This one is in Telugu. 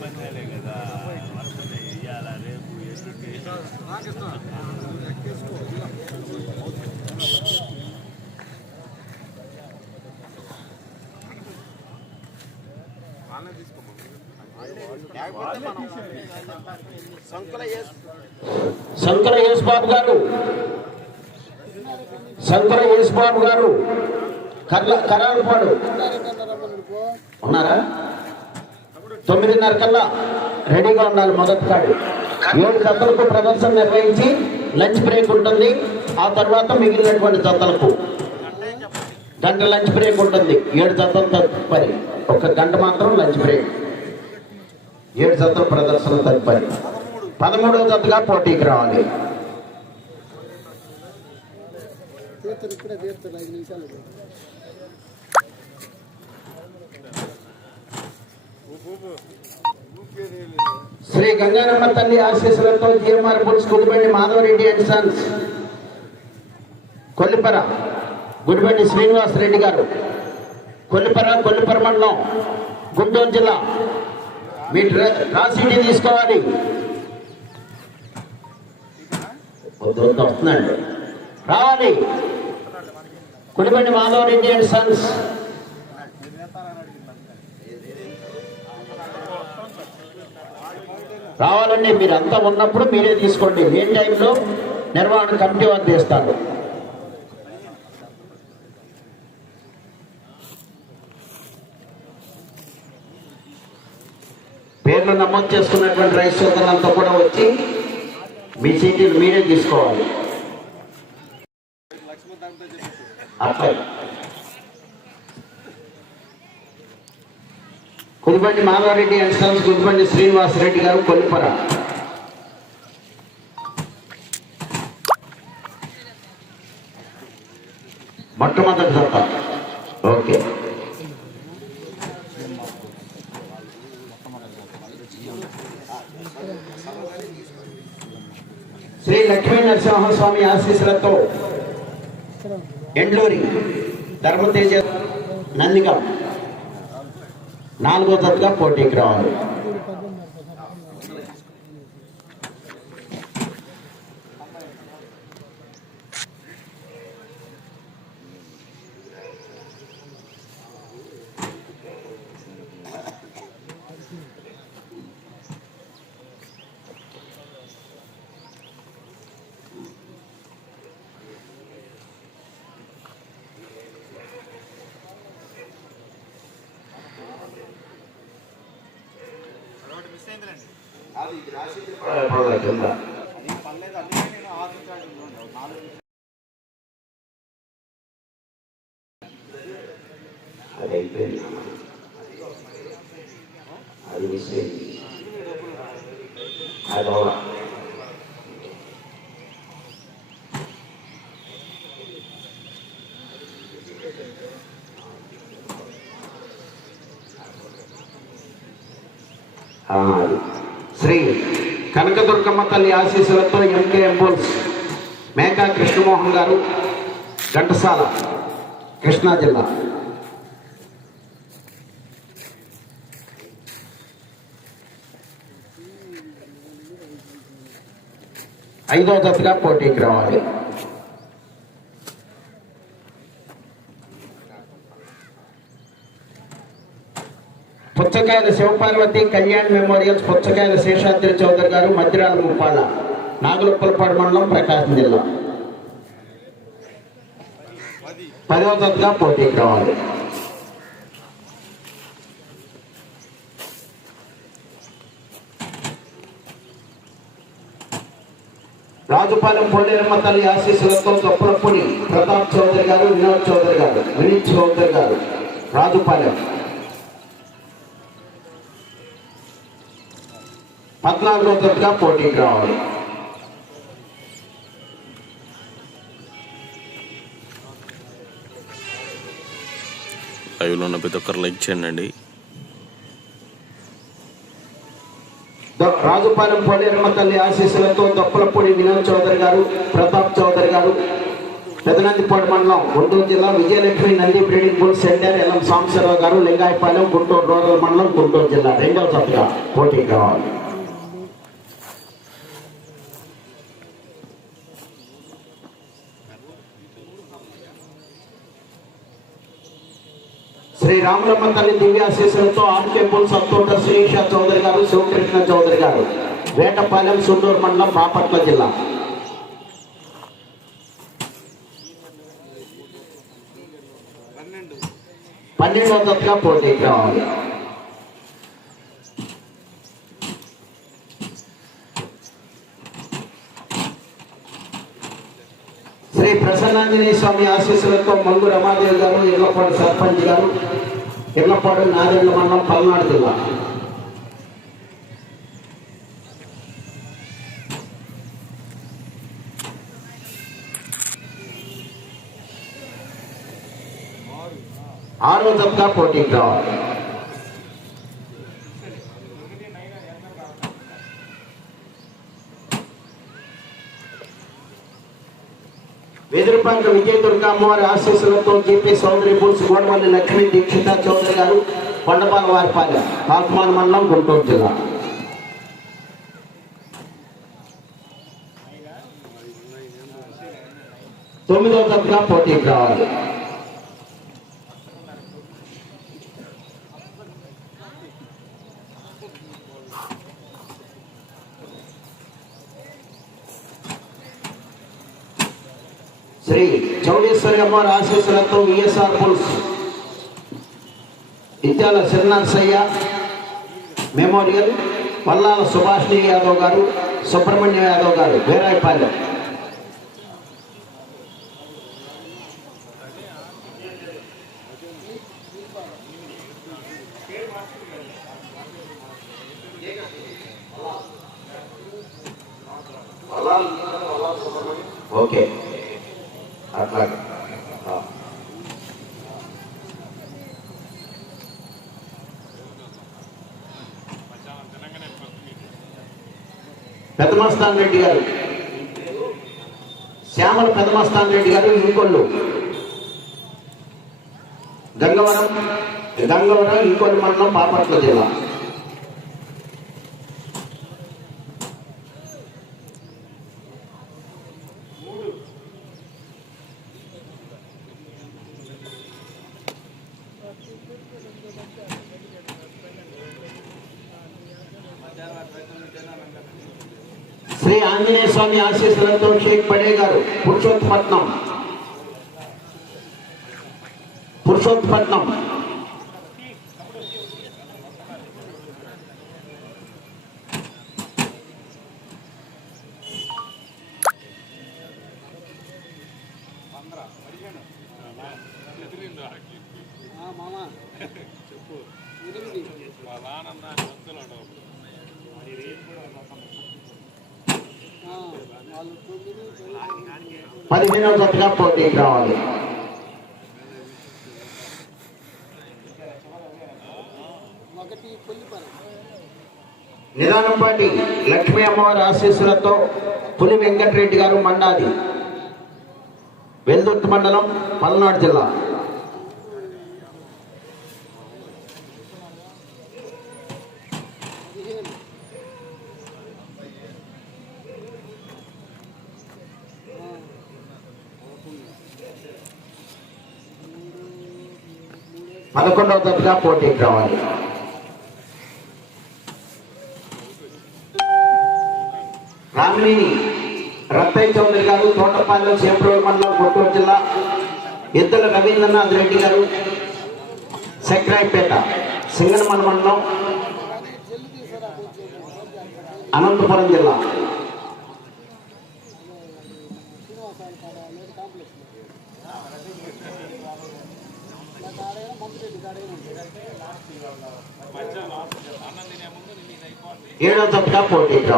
పందాలే కదా వరుసనే ఇయ్యాల రేపు ఎల్లుండి శంకర యేసుబాబు గారు శంకర యేసుబాబు గారు కర్ల కరాలపాడు ఉన్నారా? తొమ్మిదిన్నర కల్లా రెడీగా ఉండాలి మొదటి కాడు. ఏడు జతలకు ప్రదర్శన నిర్వహించి లంచ్ బ్రేక్ ఉంటుంది. ఆ తర్వాత మిగిలినటువంటి జతలకు గంట లంచ్ బ్రేక్ ఉంటుంది. ఏడు జతలు తదుపరి ఒక గంట మాత్రం లంచ్ బ్రేక్. ఏడు జతల ప్రదర్శన తదుపరి. పదమూడవ జతగా పోటీకి రావాలి. తీర్థం ఐదు నిమిషాలు శ్రీ గంగారమ్మ తల్లి ఆశీస్సులతో GMR bulls Gudibandi Madhavareddy and sons. Kollipara Gudibandi Srinivas Reddy garu. Kollipara Kollipara మండలం గుంటూరు జిల్లా. మీ రాసీటీ తీసుకోవాలి. వస్తుందండి. రావాలి. Gudibandi Madhavareddy and sons. రావాలండి మీరు అంతా ఉన్నప్పుడు మీరే తీసుకోండి. ఏ టైంలో నిర్వహణ కమిటీ వారు తీస్తారు పేర్లు నమోదు చేసుకున్నటువంటి రైస్ సోదరులంతా కూడా వచ్చి మీ సీటీలు మీరే తీసుకోవాలి. అట్లా కుదిబండి మాధవరెడ్డి అండ్ సన్స్ శ్రీనివాస్ రెడ్డి గారు కొల్లిపర. మొట్టమొదటి జత ఓకే. శ్రీ లక్ష్మీ నరసింహస్వామి ఆశీస్సులతో ఎండ్లూరి ధర్మతేజ నందిగా. నాలుగో జతగా పోటీకి రావాలి అది అయిపోయింది అది మిస్ అయింది అది అది. శ్రీ కనకదుర్గమ్మ తల్లి ఆశీస్సులతో ఎంకే ఎంబోల్స్ మేకా కృష్ణమోహన్ గారు ఘంటసాల కృష్ణా జిల్లా. ఐదో జతగా పోటీకి రావాలి. పుచ్చకాయల శివపార్వతి కళ్యాణ్ మెమోరియల్స్ పుచ్చకాయల శేషాద్రి చౌదరి గారు మధ్యరాల ముప్పాల నాగులపులపాడు మండలం ప్రకాశం జిల్లా. పదవ జతగా పోటీకి రావాలి. రాజుపాలెం పోలేరమ్మ తల్లి ఆశీస్సులతో చొప్పులపూడి ప్రతాప్ చౌదరి గారు వినోద్ చౌదరి గారు వినీత్ చౌదరి గారు రాజుపాలెం. పద్నాలుగో తరగతిగా పోటీకి రావాలి లైవ్లో ఉన్న ప్రతి ఒక్కరు లైక్ చేయండి. రాజుపాలెం పోలేరమ్మ తల్లి ఆశీస్సులతో దొప్పలపూడి వినోద్ చౌదరి గారు ప్రతాప్ చౌదరి గారు పెదనందిపాడు మండలం గుంటూరు జిల్లా Vijayalakshmi Nandi breeding bull centre LM Sambasivarao garu Lingayapalem Guntur rural మండలం గుంటూరు జిల్లా రెండవ జతగా పోటీ కావాలి. శ్రీ రాములమ్మ తల్లి దివ్యాశీసులతో ఆర్కేపుల్ సత్తోట శిరీష చౌదరి గారు శివకృష్ణ చౌదరి గారు వేటపాలెం సుండూరు మండలం బాపట్ల జిల్లా. పన్నెండవ తరగతిగా పోటీకి రావాలి శ్రీ ప్రసన్నాంజనేయ స్వామి ఆశీస్సులతో మంగు రమాదేవి గారు ఇళ్ళపాడు సర్పంచ్ గారు ఇళ్ళపాడు నాదెండ్ల మండలం పల్నాడు జిల్లా ఆరో జతగా పోటీకి రావాలి వెదురుపాక విజయ దుర్గ అమ్మవారి ఆశీస్సులతో జీపీ సౌదరి బుల్స్ గోడమల్లి లక్ష్మీ దీక్షిత చౌదరి గారు కొండపాల వారిపాలెం కాకుమాన్ మండలం గుంటూరు జిల్లా. తొమ్మిదవ తప్పున పోటీకి రావాలి శ్రీ చౌడేశ్వరి అమ్మవారి ఆశీస్సులతో VSR bulls. Ityala Sirinarasayya memorial Pallala Subhashini Yadav garu Subrahmanya Yadav గారు వేరాయపాలెం. ఓకే. అట్లాగే ఆ. రెడ్డి గారు. శ్యామల పెదమస్తాన్ రెడ్డి గారు ఇంకొల్లు. గంగవరం గంగవరం ఇంకొల్లు మండలం బాపట్ల జిల్లా. శ్రీ ఆంజనేయ స్వామి ఆశీస్సులతో షేక్ పడే గారు పురుషోత్పట్నం పురుషోత్పట్నం పదిహేనవ జట్టుగా పోటీకి రావాలి. నిదానంపాటి లక్ష్మీ అమ్మవారి ఆశీస్సులతో పులి వెంకటరెడ్డి గారు మండాది. వెల్దుర్తి మండలం పల్నాడు జిల్లా పదిహేను ఆ, పదకొండవ జతగా పోటీకి రావాలి రామినేని రత్తయ్య చౌదరి గారు తోటపాలెం చేపరోలు మండలం గుంటూరు జిల్లా ఎద్దుల రవీంద్రనాథ్ రెడ్డి గారు సెక్రాయిపేట సింగనమల మండలం అనంతపురం జిల్లా. ఏడవ జతగా పోటీకి